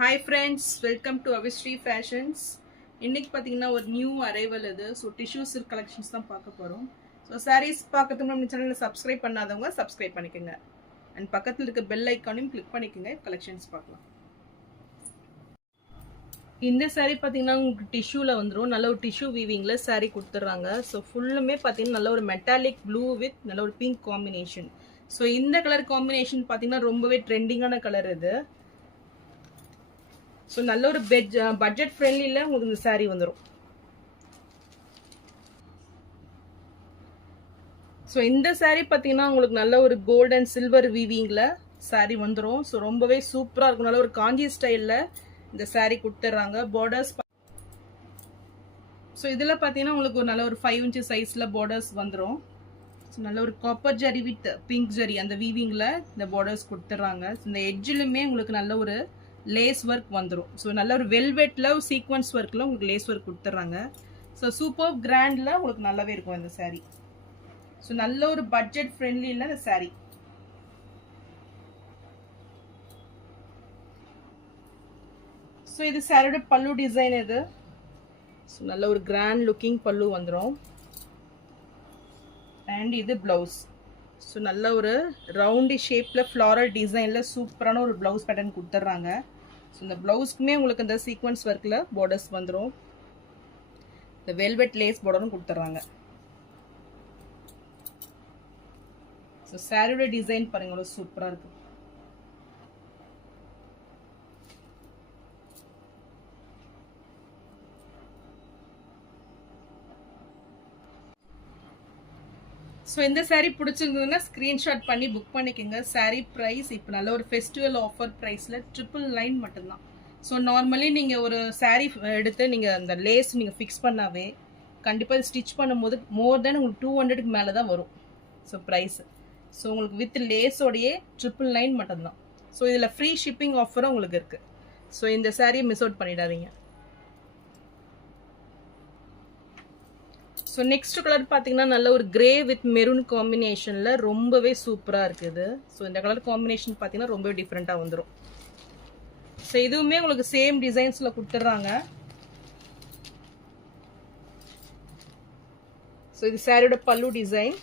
Hi friends, welcome to Avishri Fashions. இன்னைக்கு பாத்தீங்கன்னா ஒரு நியூ அரைவல் இது. ஸோ டிஷ்யூ சில்க் கலெக்ஷன்ஸ் தான் பார்க்க போறோம். ஸோ சாரீஸ் பார்க்கறதுக்கு நம்ம சேனலை சப்ஸ்கிரைப் பண்ணாதவங்க சப்ஸ்கிரைப் பண்ணிக்கோங்க. அண்ட் பக்கத்தில் இருக்க பெல் ஐக்கானையும் கிளிக் பண்ணிக்கோங்க. கலெக்ஷன்ஸ் பார்க்கலாம். இந்த சாரீ பார்த்தீங்கன்னா உங்களுக்கு டிஷ்யூவில் வந்துடும். நல்ல ஒரு டிஷ்யூ வீவிங்கில் சாரீ கொடுத்துட்றாங்க. ஸோ ஃபுல்லுமே பார்த்தீங்கன்னா நல்ல ஒரு மெட்டாலிக் ப்ளூ வித் நல்ல ஒரு பிங்க் காம்பினேஷன். ஸோ இந்த கலர் காம்பினேஷன் பார்த்தீங்கன்னா ரொம்பவே ட்ரெண்டிங்கான கலர் இது. ஸோ நல்ல ஒரு பட்ஜெட் ஃப்ரெண்ட்லியில் உங்களுக்கு இந்த சாரீ வந்துடும். ஸோ இந்த சாரீ பார்த்தீங்கன்னா உங்களுக்கு நல்ல ஒரு கோல்ட் அண்ட் சில்வர் வீவிங்கில் சாரீ வந்துடும். ஸோ ரொம்பவே சூப்பராக இருக்கும். நல்ல ஒரு காஞ்சி ஸ்டைலில் இந்த சாரீ கொடுத்துட்றாங்க. பார்டர்ஸ் ஸோ இதில் பார்த்தீங்கன்னா உங்களுக்கு ஒரு நல்ல ஒரு 5 inch சைஸில் பார்டர்ஸ் வந்துடும். ஸோ நல்ல ஒரு copper zari with pink zari அந்த வீவிங்கில் இந்த பார்டர்ஸ் கொடுத்துட்றாங்க. இந்த எட்ஜிலுமே உங்களுக்கு நல்ல ஒரு லேஸ் ஒர்க் வந்துடும். ஸோ நல்ல ஒரு வெல்வெட்டில் சீக்வன்ஸ் ஒர்க்கில் உங்களுக்கு லேஸ் ஒர்க் கொடுத்துட்றாங்க. ஸோ சூப்பர் கிராண்டில் உங்களுக்கு நல்லாவே இருக்கும் இந்த சாரீ. ஸோ நல்ல ஒரு பட்ஜெட் ஃப்ரெண்ட்லியில் இந்த சாரீ. ஸோ இது சாரியோட பல்லு டிசைன் இது. ஸோ நல்ல ஒரு கிராண்ட் லுக்கிங் பல்லு வந்துடும். அண்ட் இது பிளவுஸ். ஸோ நல்ல ஒரு ரவுண்டி ஷேப்பில் ஃப்ளாரல் டிசைனில் சூப்பரான ஒரு ப்ளவுஸ் பேட்டர்ன் கொடுத்துட்றாங்க. ஸோ இந்த ப்ளவுஸ்க்குமே உங்களுக்கு இந்த சீக்வன்ஸ் ஒர்க்கில் பார்டர்ஸ் வந்துடும். இந்த வெல்வெட் லேஸ் பார்டரும் கொடுத்துட்றாங்க. ஸோ சாரியோட டிசைன் பாருங்க எவ்வளோ சூப்பராக இருக்கு. ஸோ இந்த சாரீ பிடிச்சிருந்ததுன்னா ஸ்க்ரீன்ஷாட் பண்ணி புக் பண்ணிக்கோங்க. சாரீ ப்ரைஸ் இப்போ நல்ல ஒரு ஃபெஸ்டிவல் ஆஃபர் ப்ரைஸில் 999 மட்டும்தான். ஸோ நார்மலி நீங்கள் ஒரு சாரீ எடுத்து நீங்கள் அந்த லேஸ் நீங்கள் ஃபிக்ஸ் பண்ணாவே கண்டிப்பாக ஸ்டிச் பண்ணும்போது மோர் தென் உங்களுக்கு 200க்கு மேலே தான் வரும். ஸோ ப்ரைஸு ஸோ உங்களுக்கு வித் லேஸோடையே 999 மட்டும்தான். ஸோ இதில் ஃப்ரீ ஷிப்பிங் ஆஃபரும் உங்களுக்கு இருக்குது. ஸோ இந்த சாரியை மிஸ் அவுட் பண்ணிடாதீங்க. ஸோ நெக்ஸ்ட் கலர் பார்த்தீங்கன்னா நல்ல ஒரு கிரே வித் மெரூன் காம்பினேஷனில் ரொம்பவே சூப்பராக இருக்குது. ஸோ இந்த கலர் காம்பினேஷன் பார்த்தீங்கன்னா ரொம்பவே டிஃப்ரெண்ட்டாக வந்துடும். ஸோ இதுவுமே உங்களுக்கு சேம் டிசைன்ஸில் கொடுத்துட்றாங்க. ஸோ இது சாரியோட பல்லு டிசைன்.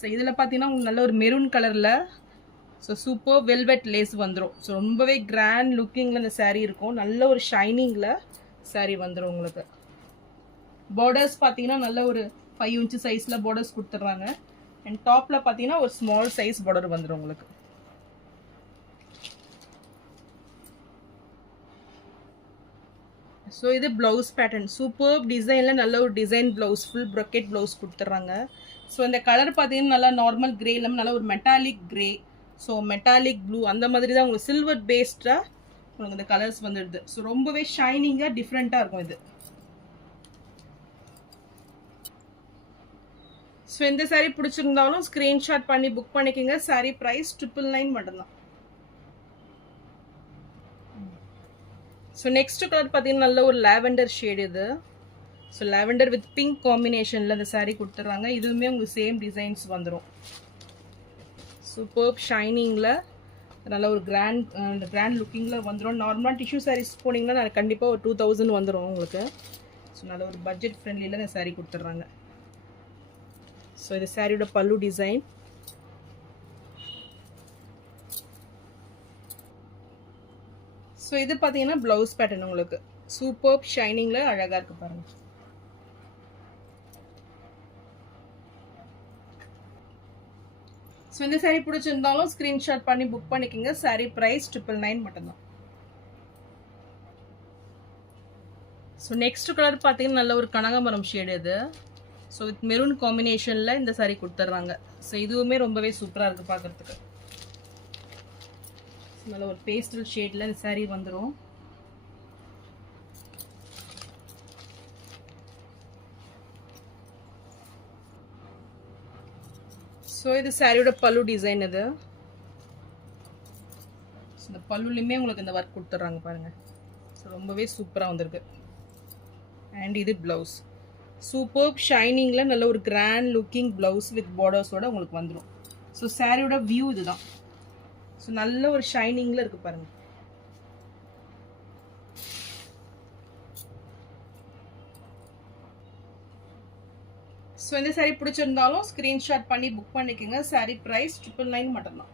ஸோ இதில் பார்த்தீங்கன்னா உங்களுக்கு நல்ல ஒரு மெரூன் கலரில் ஸோ சூப்பர் வெல்வெட் லேஸ் வந்துடும். ஸோ ரொம்பவே கிராண்ட் லுக்கிங்கில் இந்த சாரீ இருக்கும். நல்ல ஒரு ஷைனிங்கில் சாரீ வந்துடும் உங்களுக்கு. பார்டர்ஸ் பார்த்தீங்கன்னா நல்ல ஒரு 5 inch சைஸில் பார்டர்ஸ் கொடுத்துட்றாங்க. அண்ட் டாப்பில் பார்த்தீங்கன்னா ஒரு ஸ்மால் சைஸ் பார்டர் வந்துடும் உங்களுக்கு. ஸோ இது ப்ளவுஸ் பேட்டர்ன் சூப்பர் டிசைனில் நல்ல ஒரு டிசைன் ப்ளவுஸ் ஃபுல் ப்ரொக்கெட் ப்ளவுஸ் கொடுத்துட்றாங்க. ஸோ இந்த கலர் பார்த்தீங்கன்னா நல்லா நார்மல் கிரே இல்லாமல் நல்ல ஒரு metallic grey, so metallic blue அந்த மாதிரி தான் உங்களுக்கு சில்வர் பேஸ்டாக உங்களுக்கு இந்த கலர்ஸ் வந்துடுது. ஸோ ரொம்பவே ஷைனிங்காக டிஃப்ரெண்ட்டாக இருக்கும் இது. ஸோ இந்த சாரீ பிடிச்சிருந்தாலும் ஸ்க்ரீன்ஷாட் பண்ணி புக் பண்ணிக்கோங்க. சாரீ ப்ரைஸ் 999 மட்டும்தான். ஸோ நெக்ஸ்ட் கலர் பார்த்தீங்கன்னா நல்ல ஒரு லாவெண்டர் ஷேடு இது. ஸோ லாவெண்டர் வித் பிங்க் காம்பினேஷனில் இந்த சாரீ கொடுத்துட்றாங்க. இதுவுமே உங்களுக்கு சேம் டிசைன்ஸ் வந்துடும். சூப்பர் ஷைனிங்கில் நல்ல ஒரு கிராண்ட் லுக்கிங்கில் வந்துடும். நார்மலாக டிஷ்யூ சாரீஸ் போனீங்கன்னா நான் கண்டிப்பாக ஒரு 2000 வந்துடும் உங்களுக்கு. ஸோ நல்ல ஒரு பட்ஜெட் ஃப்ரெண்ட்லியில் இந்த சாரீ கொடுத்துட்றாங்க. ஸோ இது சாரியோட பல்லு டிசைன். ஸோ இது பார்த்தீங்கன்னா ப்ளவுஸ் பேட்டர்ன் உங்களுக்கு சூப்பர் ஷைனிங்கில் அழகாக இருக்கு பாருங்க. ஸோ இந்த சாரீ பிடிச்சிருந்தாலும் ஸ்க்ரீன்ஷாட் பண்ணி புக் பண்ணிக்கோங்க. சாரீ ப்ரைஸ் 999 மட்டும்தான். ஸோ நெக்ஸ்ட் கலர் பார்த்தீங்கன்னா நல்ல ஒரு கனகாம்பரம் ஷேடு இது. ஸோ வித் மெரூன் காம்பினேஷனில் இந்த சாரீ கொடுத்துட்றாங்க. ஸோ இதுவுமே ரொம்பவே சூப்பராக இருக்குது பார்க்குறதுக்கு. நல்ல ஒரு பேஸ்டல் ஷேடில் இந்த சாரீ வந்துடும். ஸோ இது சாரியோட பல்லு டிசைன் இது. இந்த பல்லுலையுமே உங்களுக்கு இந்த ஒர்க் கொடுத்துட்றாங்க பாருங்கள். ஸோ ரொம்பவே சூப்பராக வந்திருக்கு. அண்ட் இது ப்ளவுஸ் சூப்பர் ஷைனிங்கில் நல்ல ஒரு கிராண்ட் லுக்கிங் ப்ளவுஸ் வித் பார்டர்ஸோட உங்களுக்கு வந்துடும். ஸோ சாரியோட வியூ இதுதான். ஸோ நல்ல ஒரு ஷைனிங்கில் இருக்குது பாருங்கள். ஸோ இந்த சாரீ பிடிச்சிருந்தாலும் ஸ்க்ரீன்ஷாட் பண்ணி புக் பண்ணிக்கோங்க. சாரீ ப்ரைஸ் 999 மட்டும்தான்.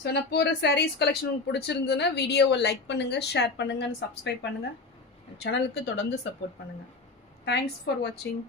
ஸோ நான் போகிற சாரீஸ் கலெக்ஷன் உங்களுக்கு பிடிச்சிருந்ததுன்னா வீடியோவை லைக் பண்ணுங்கள், ஷேர் பண்ணுங்கள், சப்ஸ்கிரைப் பண்ணுங்கள். சேனலுக்கு தொடர்ந்து சப்போர்ட் பண்ணுங்கள். தேங்க்ஸ் ஃபார் வாட்சிங்.